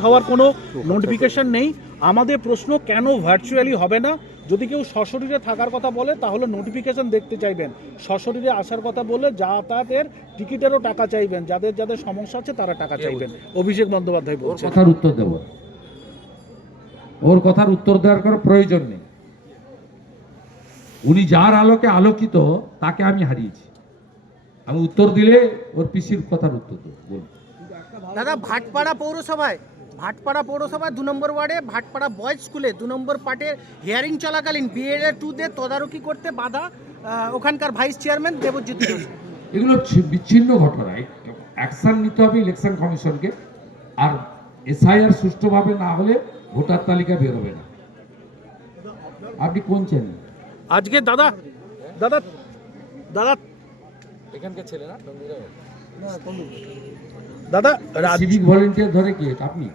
হওয়ার কোনো নোটিফিকেশন নেই। আমাদের প্রশ্ন কেন ভার্চুয়ালি হবে না? যদি কেউ সশরীরে থাকার কথা বলে তাহলে নোটিফিকেশন দেখতে চাইবেন, সশরীরে আসার কথা বলে যাতায়াতের টিকিটেরও টাকা চাইবেন, যাদের যাদের সমস্যা আছে তারা টাকা চাইবেন। অভিষেক বন্দ্যোপাধ্যায় বলছেন। কথার উত্তর দেব, ওর কথার উত্তর দেওয়ার কোনো প্রয়োজন নেই। উনি যার আলোকে আলোকিত তাকে আমি হারিয়েছি। আমি উত্তর দিলে ওর পিসির কথার উত্তর দেবো। বলুন দাদা, ভাটপাড়া পৌরসভায় 2 নম্বর ওয়ার্ডে ভাটপাড়া বয়েজ স্কুলে 2 নম্বর পার্টের হিয়ারিং চলাকালীন বিএড 2দের তদারকি করতে বাধা ওখানকার ভাইস চেয়ারম্যান দেবজিৎ ঘোষ। এগুলো বিচ্ছিন্ন ঘটনা। অ্যাকশন নিতে হবে ইলেকশন কমিশনকে। আর এসআইআর সুষ্ঠুভাবে না হলে ভোটার তালিকা বেরোবে না। আপনি কোন চ্যানেল? আজকে দাদা দাদা দাদা এখানকার ছেলে না দাদা সিভিক ভলেন্টিয়ার ধরে কি আপনি?